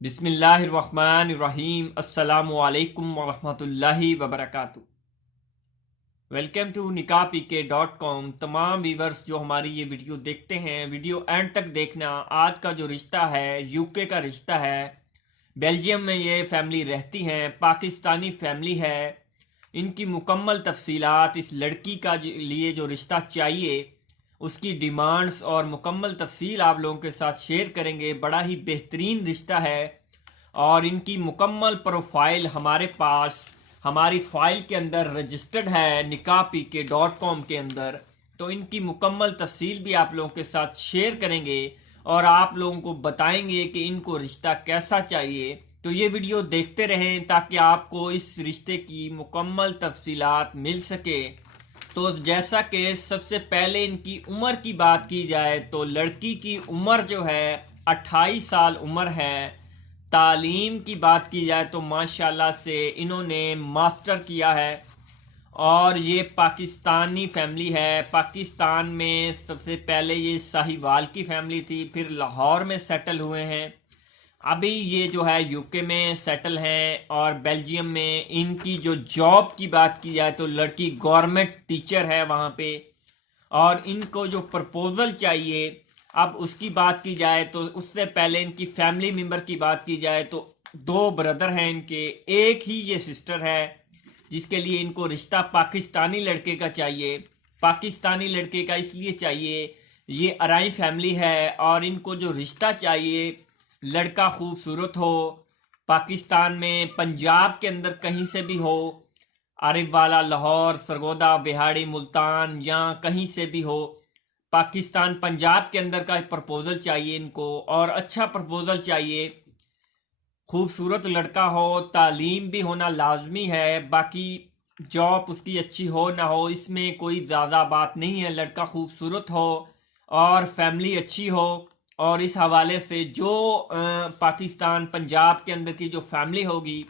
बिस्मिल्लाहिर्रहमानिर्रहीम। अस्सलामुअलैकुम वरहमतुल्लाहि वबरकातुहू। Welcome to nikahpk.com। तमाम व्यूवर्स जो हमारी ये वीडियो देखते हैं, वीडियो एंड तक देखना। आज का जो रिश्ता है यूके का रिश्ता है। बेल्जियम में ये फैमिली रहती हैं, पाकिस्तानी फैमिली है। इनकी मुकम्मल तफसीलात, इस लड़की का लिए जो रिश्ता चाहिए उसकी डिमांड्स और मुकम्मल तफसील आप लोगों के साथ शेयर करेंगे। बड़ा ही बेहतरीन रिश्ता है और इनकी मुकम्मल प्रोफाइल हमारे पास हमारी फाइल के अंदर रजिस्टर्ड है nikahpk.com के अंदर। तो इनकी मुकम्मल तफसील भी आप लोगों के साथ शेयर करेंगे और आप लोगों को बताएंगे कि इनको रिश्ता कैसा चाहिए। तो ये वीडियो देखते रहें ताकि आपको इस रिश्ते की मुकम्मल तफसीलात मिल सके। तो जैसा कि सबसे पहले इनकी उम्र की बात की जाए तो लड़की की उम्र जो है 28 साल उम्र है। तालीम की बात की जाए तो माशाल्लाह से इन्होंने मास्टर किया है और ये पाकिस्तानी फैमिली है। पाकिस्तान में सबसे पहले ये साहिवाल की फैमिली थी, फिर लाहौर में सेटल हुए हैं। अभी ये जो है यूके में सेटल हैं और बेल्जियम में। इनकी जो जॉब की बात की जाए तो लड़की गवर्नमेंट टीचर है वहाँ पे। और इनको जो प्रपोजल चाहिए, अब उसकी बात की जाए तो उससे पहले इनकी फैमिली मेंबर की बात की जाए तो 2 ब्रदर हैं इनके, एक ही ये सिस्टर है जिसके लिए इनको रिश्ता पाकिस्तानी लड़के का चाहिए। पाकिस्तानी लड़के का इसलिए चाहिए, ये अराई फैमिली है और इनको जो रिश्ता चाहिए लड़का खूबसूरत हो, पाकिस्तान में पंजाब के अंदर कहीं से भी हो, आरिफ वाला, लाहौर, सरगोदा, बिहाड़ी, मुल्तान या कहीं से भी हो। पाकिस्तान पंजाब के अंदर का प्रपोजल चाहिए इनको और अच्छा प्रपोजल चाहिए। खूबसूरत लड़का हो, तालीम भी होना लाजमी है। बाकी जॉब उसकी अच्छी हो ना हो इसमें कोई ज़्यादा बात नहीं है। लड़का खूबसूरत हो और फैमिली अच्छी हो। और इस हवाले से जो पाकिस्तान पंजाब के अंदर की जो फैमिली होगी,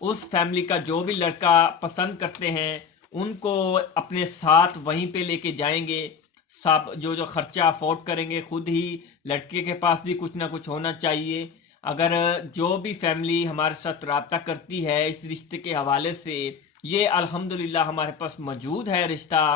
उस फैमिली का जो भी लड़का पसंद करते हैं उनको अपने साथ वहीं पे लेके जाएंगे। सब जो खर्चा अफोर्ड करेंगे खुद ही। लड़के के पास भी कुछ ना कुछ होना चाहिए। अगर जो भी फैमिली हमारे साथ रब्ता करती है इस रिश्ते के हवाले से, ये अल्हम्दुलिल्लाह हमारे पास मौजूद है रिश्ता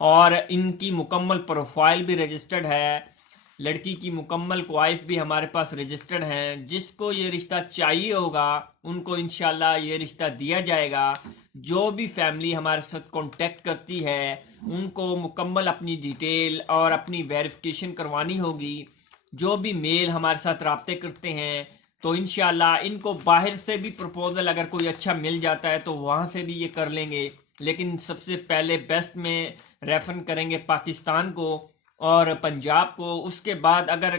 और इनकी मुकम्मल प्रोफाइल भी रजिस्टर्ड है। लड़की की मुकम्मल वाइफ भी हमारे पास रजिस्टर्ड हैं। जिसको ये रिश्ता चाहिए होगा उनको इंशाल्लाह ये रिश्ता दिया जाएगा। जो भी फैमिली हमारे साथ कांटेक्ट करती है उनको मुकम्मल अपनी डिटेल और अपनी वेरिफिकेशन करवानी होगी। जो भी मेल हमारे साथ रब्ते करते हैं तो इंशाल्लाह इनको बाहर से भी प्रपोजल अगर कोई अच्छा मिल जाता है तो वहाँ से भी ये कर लेंगे, लेकिन सबसे पहले बेस्ट में रेफर करेंगे पाकिस्तान को और पंजाब को। उसके बाद अगर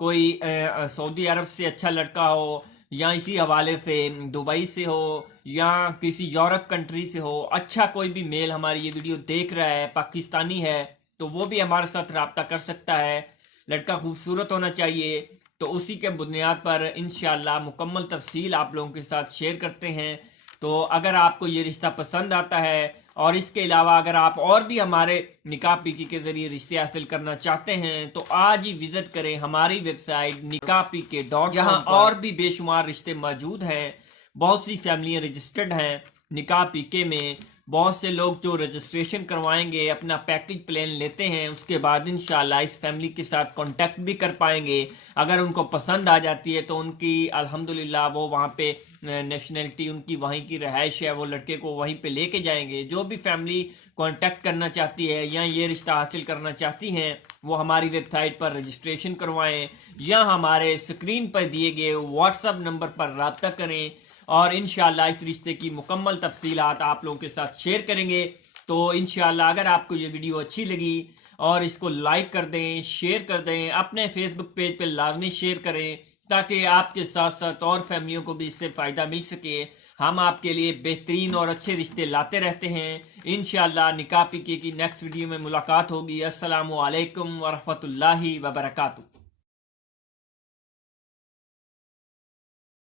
कोई सऊदी अरब से अच्छा लड़का हो या इसी हवाले से दुबई से हो या किसी यूरोप कंट्री से हो, अच्छा कोई भी मेल हमारी ये वीडियो देख रहा है पाकिस्तानी है तो वो भी हमारे साथ रब्ता कर सकता है। लड़का खूबसूरत होना चाहिए। तो उसी के बुनियाद पर इंशाल्लाह मुकम्मल तफसील आप लोगों के साथ शेयर करते हैं। तो अगर आपको ये रिश्ता पसंद आता है और इसके अलावा अगर आप और भी हमारे निकाह पीकी के जरिए रिश्ते हासिल करना चाहते हैं तो आज ही विजिट करें हमारी वेबसाइट nikahpk.com, जहां और भी बेशुमार रिश्ते मौजूद हैं। बहुत सी फैमिलियां रजिस्टर्ड हैं निकाह पीके में। बहुत से लोग जो रजिस्ट्रेशन करवाएंगे अपना पैकेज प्लान लेते हैं, उसके बाद इंशाल्लाह इस फैमिली के साथ कांटेक्ट भी कर पाएंगे। अगर उनको पसंद आ जाती है तो उनकी अल्हम्दुलिल्लाह वो वहाँ पे नेशनलिटी उनकी वहीं की रहाइश है, वो लड़के को वहीं पे लेके जाएंगे। जो भी फैमिली कांटेक्ट करना चाहती है या ये रिश्ता हासिल करना चाहती हैं वो हमारी वेबसाइट पर रजिस्ट्रेशन करवाएं या हमारे स्क्रीन पर दिए गए व्हाट्सएप नंबर पर रब्ता करें और इंशाल्लाह इस रिश्ते की मुकम्मल तफसीलात आप लोगों के साथ शेयर करेंगे। तो इंशाल्लाह अगर आपको ये वीडियो अच्छी लगी और इसको लाइक कर दें, शेयर कर दें, अपने फेसबुक पेज पे लाजमी शेयर करें ताकि आपके साथ साथ और फैमिलियों को भी इससे फ़ायदा मिल सके। हम आपके लिए बेहतरीन और अच्छे रिश्ते लाते रहते हैं। इंशाल्लाह निकाह पीके की नेक्स्ट वीडियो में मुलाकात होगी। अस्सलामु अलैकुम वरहमतुल्लाहि वबरकातुहू।